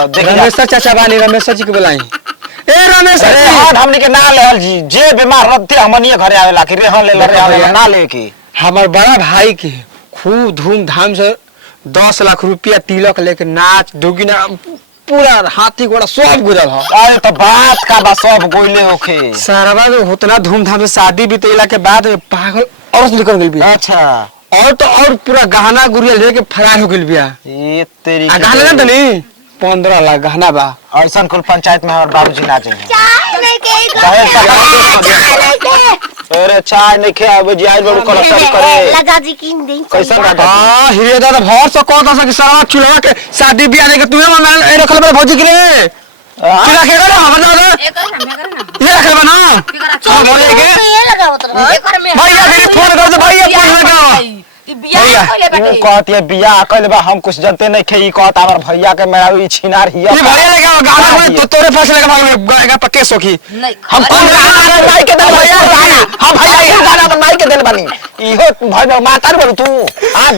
रमेश चाचा बानी रमेश जी के बुलाई ए रमेश अरे हां हमनी के ना लेहल जी जे बीमार रहते हमनी घरे आवेला कि रेहन ले आवेला ना ले के हमार बड़ा भाई के खूब धूमधाम से 10 लाख रुपया तिलक लेके नाच दुगिना पूरा हाथी घोड़ा सब गुजर हो। अरे तो बात का बा सब गोइले होखे सारा उतना धूमधाम से शादी बीतेला के बाद पागल औरत निकल गई बिया। अच्छा और तो और पूरा गहना गुड़िया लेके फरार हो गई बिया। ये तेरी गहना ना नहीं 15 लाख गहना बा। ऐसा कुल पंचायत में हमारे बाबूजी ना जाए अरे चाय नहीं खे आवे जी आज बड़ू कर सब करे लगा जी किन दे कैसा लगा हां हिरे दादा भर से कहता से कि सारा चुलवा के शादी बियाह के तूने मन ए रखल बे भौजी के रे की रखेगा ना हमर दादा ये रखल बना हां बोले के ये लगाओ तो भैया फिर फोन कर दे भैया फोन लगा बियाह कइले बाटे कहत ये बियाह कइले बा हम कुछ जानते नहीं खे ई कहत हमर भैया के मेरा ई छिनार हिया ये भैया लगा गाना में तो तोरे फैसले के भाग में पक्के सोखी हम कौन गाना माई के दिल भैया गाना हम भैया गाना तो माई के दिल बनी इहो भाई माता रे तू आ